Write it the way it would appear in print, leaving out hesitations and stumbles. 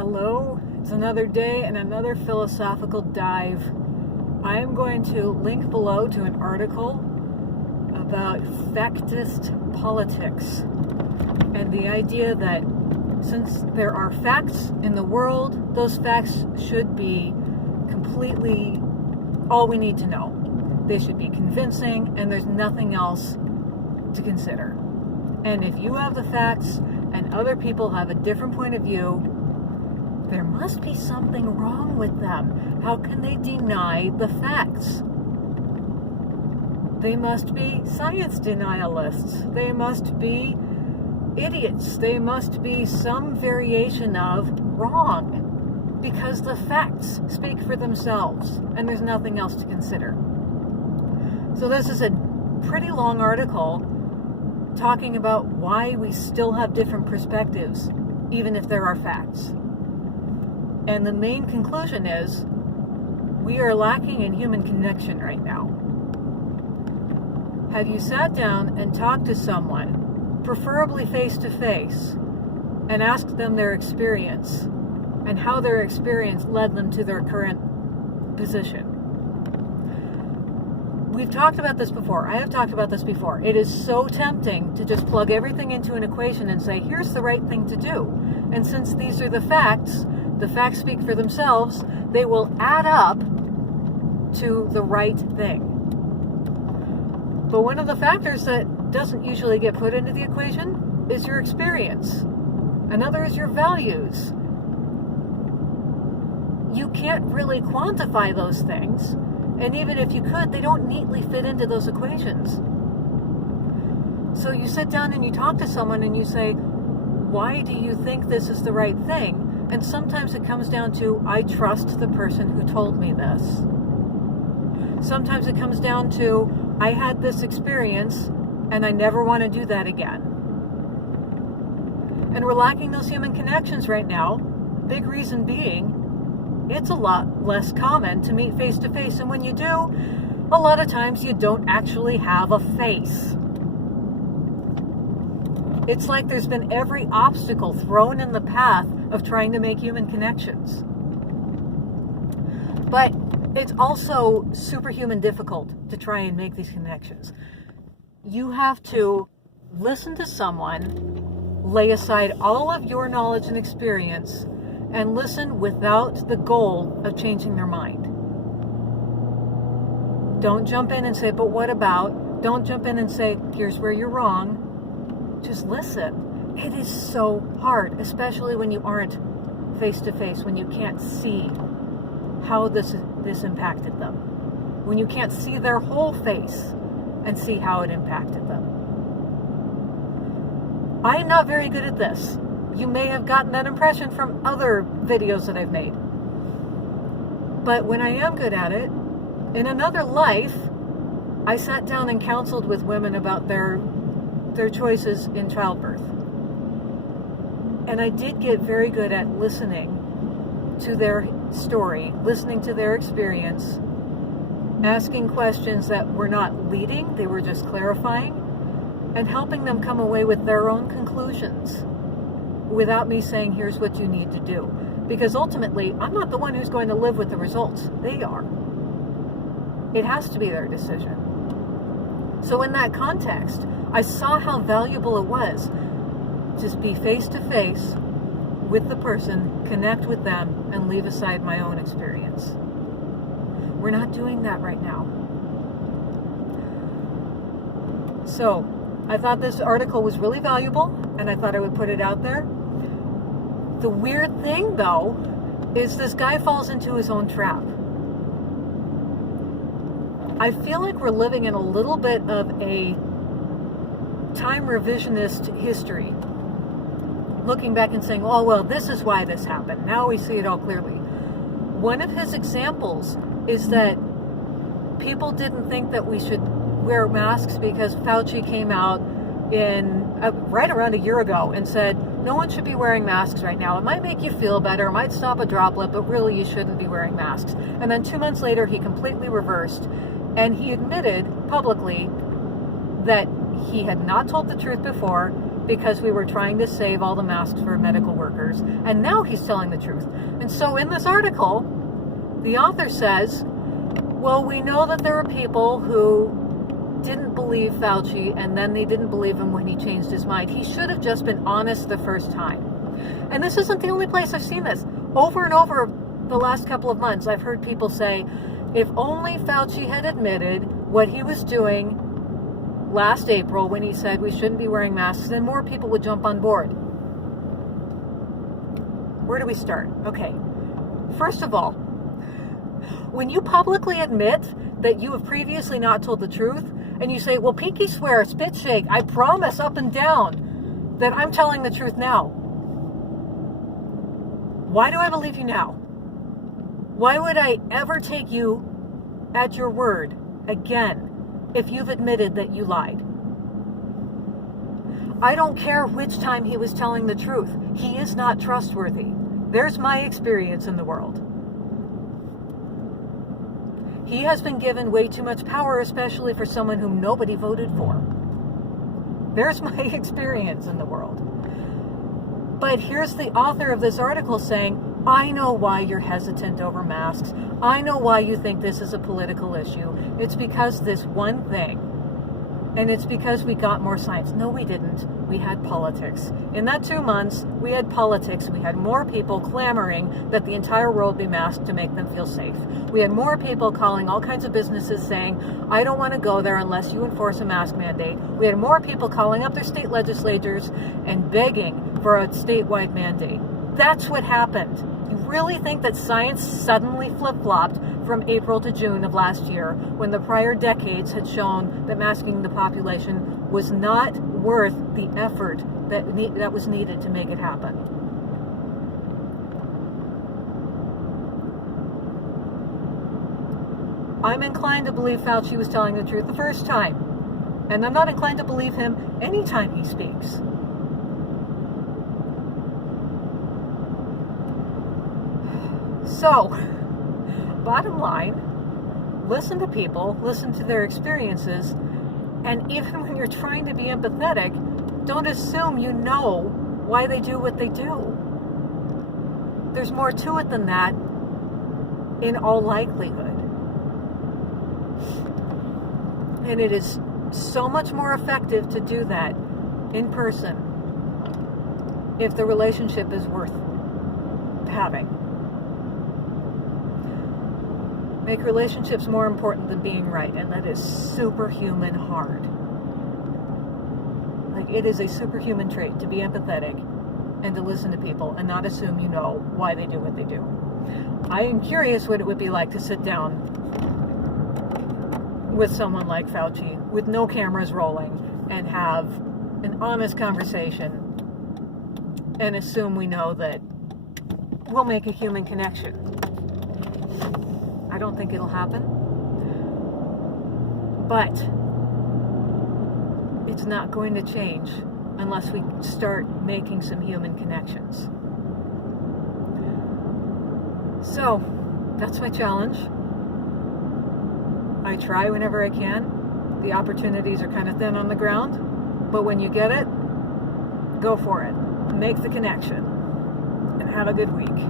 Hello, it's another day and another philosophical dive. I am going to link below to an article about factist politics and the idea that since there are facts in the world, those facts should be completely all we need to know. They should be convincing and there's nothing else to consider. And if you have the facts and other people have a different point of view, there must be something wrong with them. How can they deny the facts? They must be science denialists. They must be idiots. They must be some variation of wrong, because the facts speak for themselves and there's nothing else to consider. So this is a pretty long article talking about why we still have different perspectives, even if there are facts. And the main conclusion is we are lacking in human connection right now. Have you sat down and talked to someone, preferably face to face, and asked them their experience and how their experience led them to their current position? We've talked about this before. I have talked about this before. It is so tempting to just plug everything into an equation and say, here's the right thing to do. And since these are the facts speak for themselves, they will add up to the right thing. But one of the factors that doesn't usually get put into the equation is your experience. Another is your values. You can't really quantify those things. And even if you could, they don't neatly fit into those equations. So you sit down and you talk to someone and you say, why do you think this is the right thing? And sometimes it comes down to, I trust the person who told me this. Sometimes it comes down to, I had this experience and I never want to do that again. And we're lacking those human connections right now. Big reason being, it's a lot less common to meet face to face. And when you do, a lot of times you don't actually have a face. It's like there's been every obstacle thrown in the path of trying to make human connections. But it's also superhuman difficult to try and make these connections. You have to listen to someone, lay aside all of your knowledge and experience, and listen without the goal of changing their mind. Don't jump in and say, but what about? Don't jump in and say, here's where you're wrong. Just listen. It is so hard, especially when you aren't face to face, when you can't see how this impacted them, when you can't see their whole face and see how it impacted them. I'm not very good at this. You may have gotten that impression from other videos that I've made. But when I am good at it, in another life, I sat down and counseled with women about their choices in childbirth. And I did get very good at listening to their story, listening to their experience, asking questions that were not leading, they were just clarifying, and helping them come away with their own conclusions without me saying, here's what you need to do. Because ultimately, I'm not the one who's going to live with the results. They are. It has to be their decision. So in that context, I saw how valuable it was to be face to face with the person, connect with them, and leave aside my own experience. We're not doing that right now. So I thought this article was really valuable, and I thought I would put it out there. The weird thing, though, is this guy falls into his own trap. I feel like we're living in a little bit of a time revisionist history, looking back and saying, oh, well, this is why this happened. Now we see it all clearly. One of his examples is that people didn't think that we should wear masks because Fauci came out right around a year ago and said, no one should be wearing masks right now. It might make you feel better, it might stop a droplet, but really you shouldn't be wearing masks. And then 2 months later, he completely reversed, and he admitted publicly that he had not told the truth before, because we were trying to save all the masks for medical workers, and now he's telling the truth. And so in this article, the author says, well, we know that there are people who didn't believe Fauci, and then they didn't believe him when he changed his mind. He should have just been honest the first time. And this isn't the only place I've seen this. Over and over the last couple of months, I've heard people say, if only Fauci had admitted what he was doing last April when he said we shouldn't be wearing masks, then more people would jump on board. Where do we start? Okay. First of all, when you publicly admit that you have previously not told the truth, and you say, well, pinky swear, spit shake, I promise up and down that I'm telling the truth now. Why do I believe you now? Why would I ever take you at your word again if you've admitted that you lied? I don't care which time he was telling the truth. He is not trustworthy. There's my experience in the world. He has been given way too much power, especially for someone whom nobody voted for. There's my experience in the world. But here's the author of this article saying, I know why you're hesitant over masks. I know why you think this is a political issue. It's because this one thing. And it's because we got more science. No, we didn't. We had politics. In that 2 months, we had politics. We had more people clamoring that the entire world be masked to make them feel safe. We had more people calling all kinds of businesses saying, I don't want to go there unless you enforce a mask mandate. We had more people calling up their state legislatures and begging for a statewide mandate. That's what happened. You really think that science suddenly flip-flopped from April to June of last year, when the prior decades had shown that masking the population was not worth the effort that was needed to make it happen? I'm inclined to believe Fauci was telling the truth the first time, and I'm not inclined to believe him anytime he speaks. So, bottom line, listen to people, listen to their experiences, and even when you're trying to be empathetic, don't assume you know why they do what they do. There's more to it than that, in all likelihood. And it is so much more effective to do that in person if the relationship is worth having. Make relationships more important than being right, and that is superhuman hard. Like, it is a superhuman trait to be empathetic and to listen to people and not assume you know why they do what they do. I am curious what it would be like to sit down with someone like Fauci with no cameras rolling and have an honest conversation and assume we know that we'll make a human connection. I don't think it'll happen, but it's not going to change unless we start making some human connections. So, that's my challenge. I try whenever I can. The opportunities are kind of thin on the ground, but when you get it, go for it. Make the connection, and have a good week.